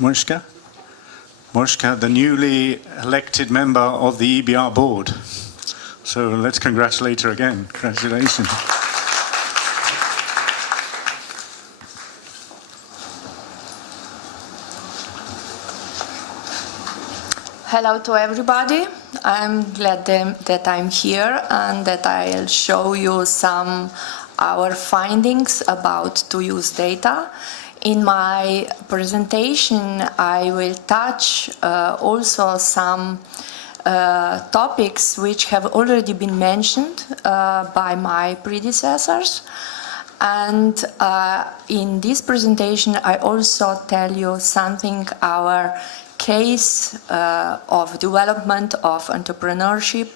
Mojca. Mojca, the newly elected member of the EBR board. So let's congratulate her again. Congratulations. Hello to everybody. I'm glad that I'm here and that I'll show you some our findings about to-use data. In my presentation, I will touch also some topics which have already been mentioned by my predecessors. And in this presentation, I also tell you something our case of development of entrepreneurship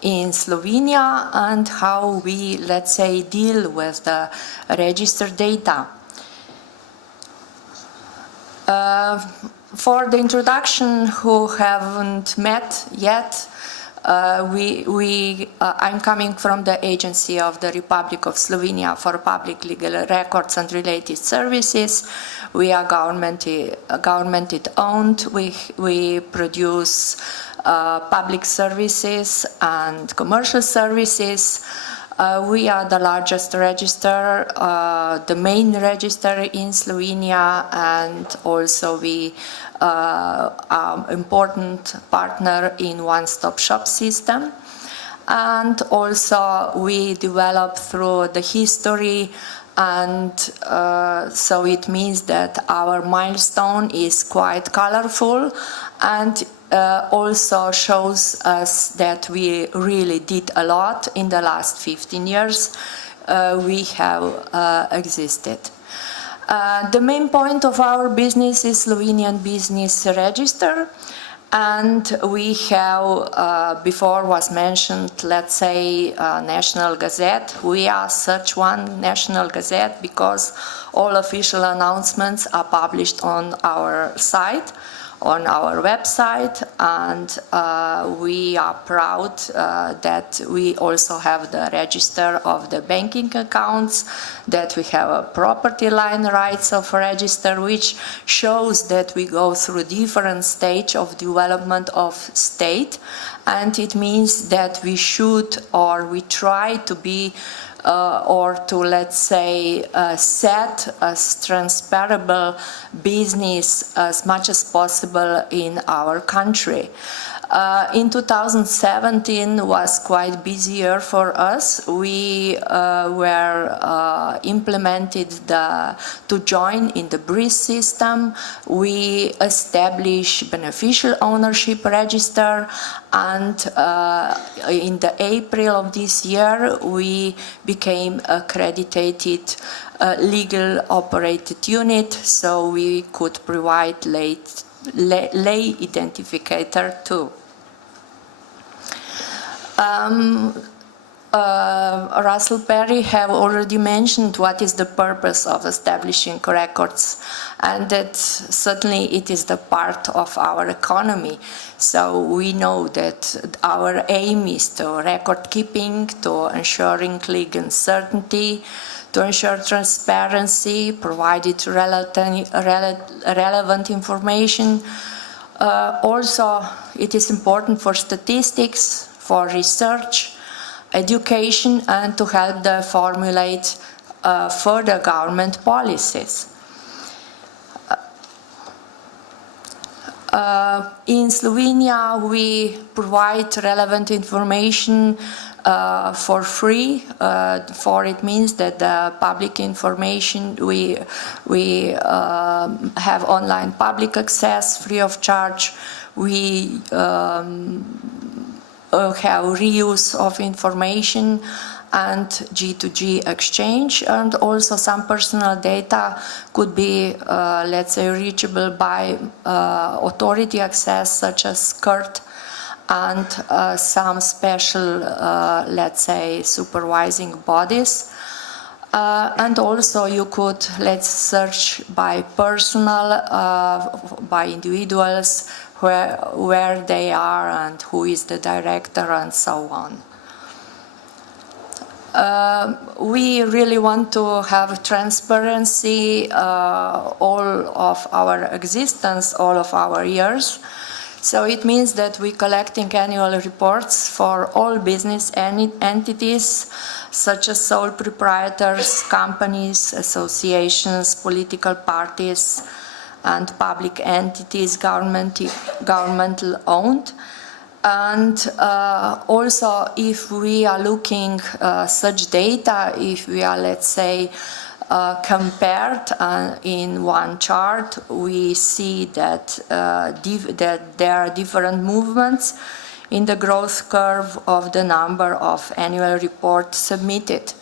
in Slovenia and how we, let's say, deal with the registered data. For the introduction, who haven't met yet, I'm coming from the Agency of the Republic of Slovenia for Public Legal Records and Related Services. We are government owned. We produce public services and commercial services. We are the largest register, the main register in Slovenia, and also we are important partner in one-stop shop system. And also we develop through the history, and so it means that our milestone is quite colorful and also shows us that we really did a lot in the last 15 years we have existed. The main point of our business is Slovenian Business Register, and we have, before was mentioned, let's say, National Gazette. We are such one National Gazette because all official announcements are published on our site, on our website, and we are proud that we also have the register of the banking accounts, that we have a property line rights of register, which shows that we go through different stage of development of state, and it means that we should, or we try to be or to, let's say, set a transferable business as much as possible in our country. In 2017 was quite busy year for us. We were implemented to join in the BRIS system. We established beneficial ownership register, and in the April of this year we became accredited legal operated unit, so we could provide lay identificator too. Russell Perry have already mentioned what is the purpose of establishing records, and that certainly it is the part of our economy. So we know that our aim is to record keeping, to ensuring legal certainty, to ensure transparency, provided relevant information. Also, it is important for statistics, for research, education, and to help them formulate further government policies. In Slovenia, we provide relevant information for free. For it means that the public information, we have online public access free of charge. We have reuse of information and G2G exchange, and also some personal data could be, let's say, reachable by authority access, such as CERT, and some special, let's say, supervising bodies. And also you could, let's search by personal, by individuals, where they are and who is the director and so on. We really want to have transparency all of our existence, all of our years. So it means that we're collecting annual reports for all business entities, such as sole proprietors, companies, associations, political parties, and public entities, governmental owned. And also, if we are looking such data, if we are, let's say, compared in one chart, we see that, that there are different movements in the growth curve of the number of annual reports submitted.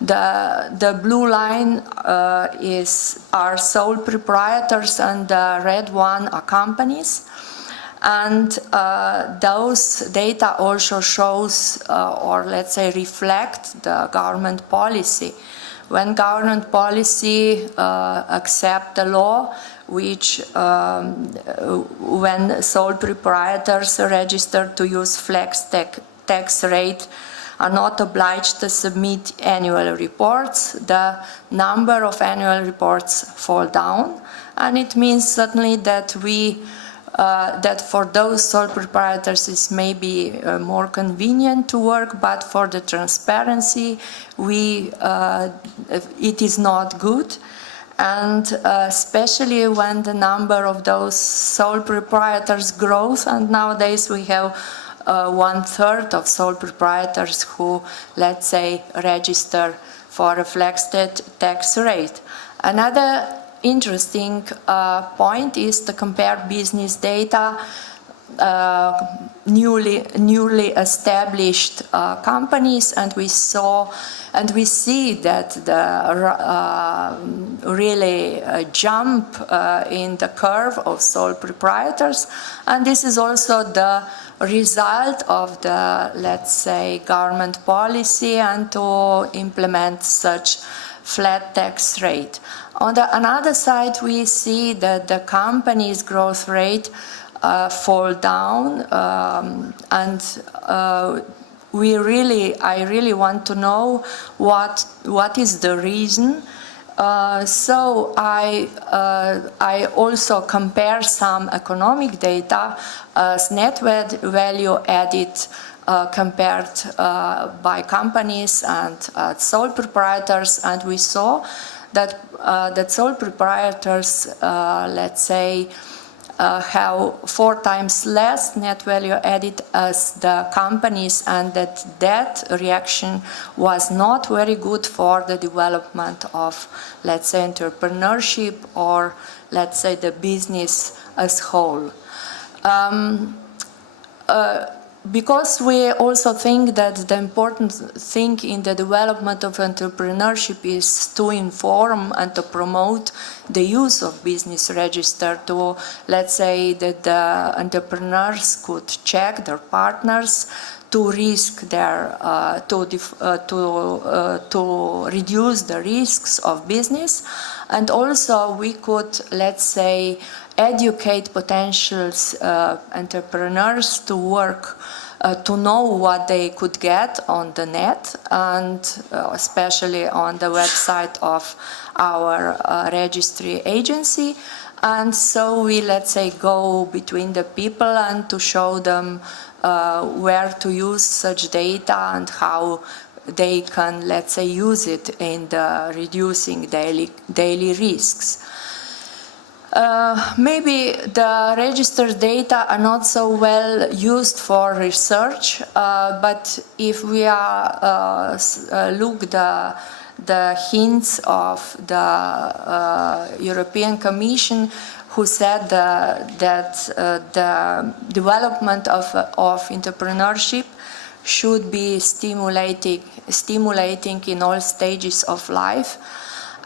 The blue line are sole proprietors, and the red one are companies. And those data also shows, or let's say reflect, the government policy. When government policy accept the law, which when sole proprietors registered to use flex tax rate are not obliged to submit annual reports, the number of annual reports fall down, and it means certainly that that for those sole proprietors is maybe more convenient to work, but for the transparency, it is not good. And especially when the number of those sole proprietors grows, and nowadays we have 1/3 of sole proprietors who, let's say, register for a flex tax rate. Another interesting point is to compare business data, newly established companies, and we see that the really jump in the curve of sole proprietors, and this is also the result of the, let's say, government policy and to implement such flat tax rate. On the another side, we see that the company's growth rate fall down, and I really want to know what is the reason. So I also compare some economic data as net value added compared by companies and sole proprietors, and we saw that sole proprietors, let's say, have 4 times less net value added as the companies, and that reaction was not very good for the development of, let's say, entrepreneurship, or let's say the business as whole. Because we also think that the important thing in the development of entrepreneurship is to inform and to promote the use of business register, to, let's say, that the entrepreneurs could check their partners, to risk their, to reduce the risks of business, and also we could, let's say, educate potential entrepreneurs to work, to know what they could get on the net, and especially on the website of our registry agency. And so we, let's say, go between the people and to show them where to use such data and how they can, let's say, use it in the reducing daily risks. Maybe the registered data are not so well used for research, but if we are look the hints of the European Commission, who said that the development of entrepreneurship should be stimulating in all stages of life.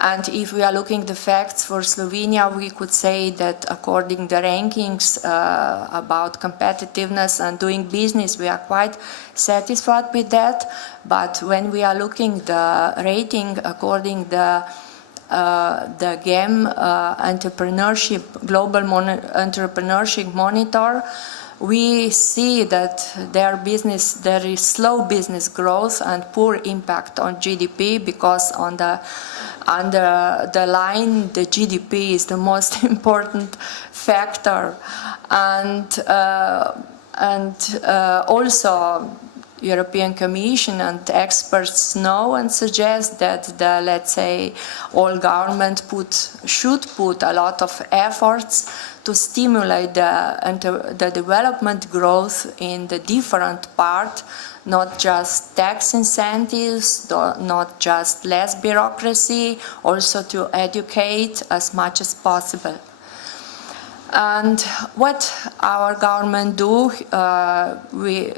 And if we are looking the facts for Slovenia, we could say that according to the rankings about competitiveness and doing business, we are quite satisfied with that. But when we are looking the rating according the GEM entrepreneurship, Global Entrepreneurship Monitor, we see that there is slow business growth and poor impact on GDP, because under the line, the GDP is the most important factor, and also European Commission and experts know and suggest that let's say all government should put a lot of efforts to stimulate the development growth in the different part, not just tax incentives, not just less bureaucracy, also to educate as much as possible. And what our government do, we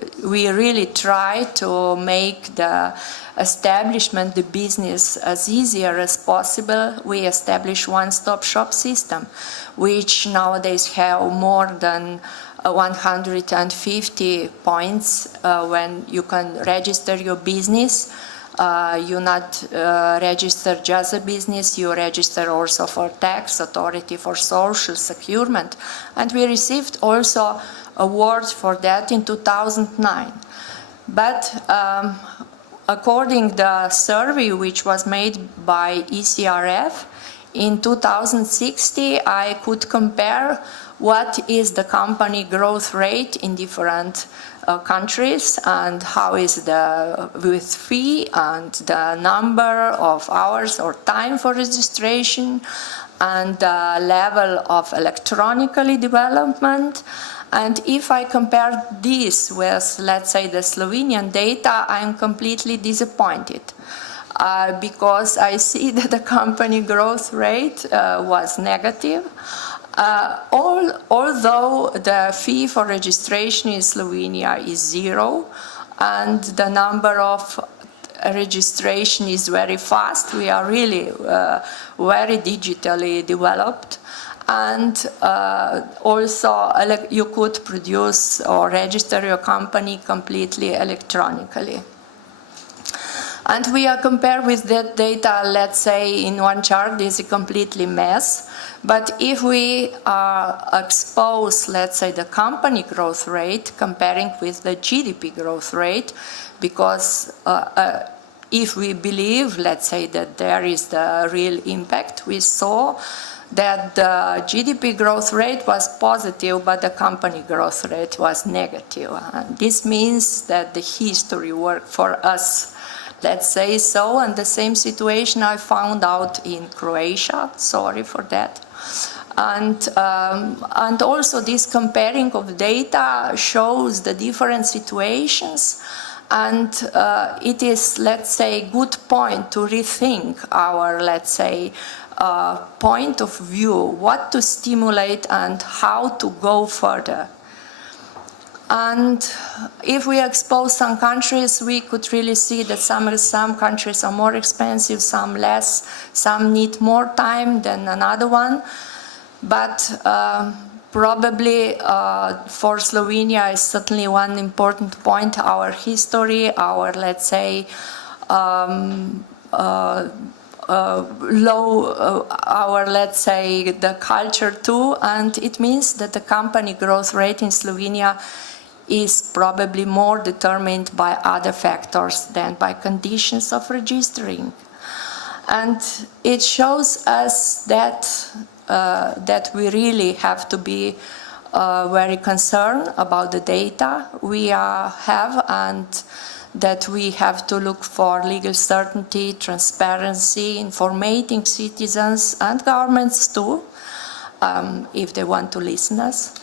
really try to make the establishment, the business, as easier as possible. We establish one-stop shop system, which nowadays have more than 150 points when you can register your business. You not register just a business, you register also for tax authority, for social securement. And we received also awards for that in 2009. But according to the survey which was made by ECRF, in 2060 I could compare what is the company growth rate in different countries, and how is with fee and the number of hours or time for registration, and the level of electronically development. And if I compare this with, let's say, the Slovenian data, I'm completely disappointed. Because I see that the company growth rate was negative. Although the fee for registration in Slovenia is 0, and the number of registration is very fast, we are really very digitally developed, and also you could produce or register your company completely electronically. And we are compared with that data, let's say in one chart, this is a completely mess. But if we expose, let's say, the company growth rate comparing with the GDP growth rate, because if we believe, let's say, that there is the real impact, we saw that the GDP growth rate was positive, but the company growth rate was negative. And this means that the history worked for us. Let's say so, and the same situation I found out in Croatia, sorry for that. And also this comparing of data shows the different situations, and it is, let's say, good point to rethink our, let's say, point of view, what to stimulate and how to go further. And if we expose some countries, we could really see that some countries are more expensive, some less, some need more time than another one. But probably for Slovenia is certainly one important point, our history, our, let's say, let's say, the culture too, and it means that the company growth rate in Slovenia is probably more determined by other factors than by conditions of registering. And it shows us that we really have to be very concerned about the data we have, and that we have to look for legal certainty, transparency, informating citizens and governments too, if they want to listen us.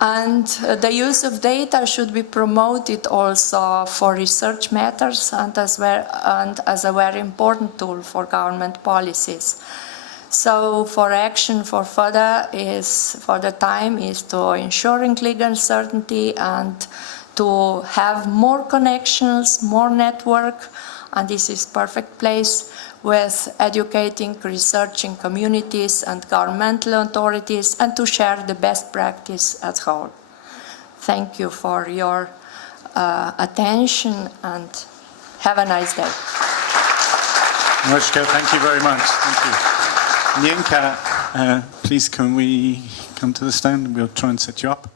And the use of data should be promoted also for research matters and as a very important tool for government policies. So for action for further time is to ensuring legal certainty and to have more connections, more network, and this is perfect place with educating, researching communities and governmental authorities, and to share the best practice at whole. Thank you for your attention, and have a nice day. Mojca, thank you very much. Thank you. Njenka, please can we come to the stand? We'll try and set you up.